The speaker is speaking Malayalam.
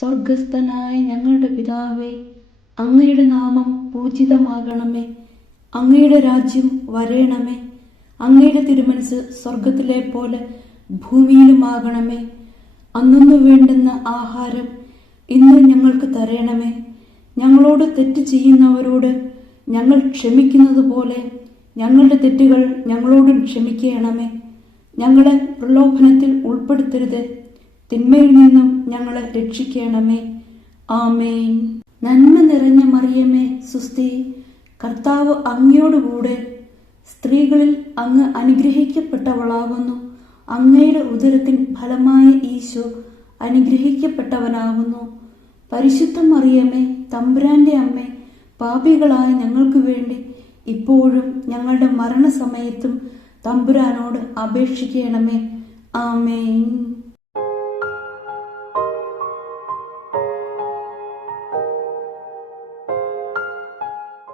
സ്വർഗസ്ഥനായ ഞങ്ങളുടെ പിതാവേ, അങ്ങയുടെ നാമം പൂജിതമാകണമേ. അങ്ങയുടെ രാജ്യം വരേണമേ. അങ്ങയുടെ തിരുമനസ് സ്വർഗത്തിലെ പോലെ ഭൂമിയിലുമാകണമേ. അന്നു വേണ്ടുന്ന ആഹാരം ഇന്ന് ഞങ്ങൾക്ക് തരണമേ. ഞങ്ങളോട് തെറ്റ് ചെയ്യുന്നവരോട് ഞങ്ങൾ ക്ഷമിക്കുന്നത് പോലെ ഞങ്ങളുടെ തെറ്റുകൾ ഞങ്ങളോടും ക്ഷമിക്കണമേ. ഞങ്ങളെ പ്രലോഭനത്തിൽ ഉൾപ്പെടുത്തരുത്, തിന്മയിൽ നിന്നും ഞങ്ങളെ രക്ഷിക്കണമേ. ആമേൻ. നന്മ നിറഞ്ഞ മറിയമേ, സുസ്തി, കർത്താവ് അങ്ങയോടുകൂടെ സ്ത്രീകളിൽ അങ്ങ് അനുഗ്രഹിക്കപ്പെട്ടവളാകുന്നു. അങ്ങയുടെ ഉദരത്തിൻ ഫലമായ ഈശോ അനുഗ്രഹിക്കപ്പെട്ടവനാകുന്നു. പരിശുദ്ധ മറിയമേ, തമ്പുരാന്റെ അമ്മേ, പാപികളായ ഞങ്ങൾക്ക് വേണ്ടി ഇപ്പോഴും ഞങ്ങളുടെ മരണസമയത്തും തമ്പുരാനോട് അപേക്ഷിക്കണമേ. ആമേൻ.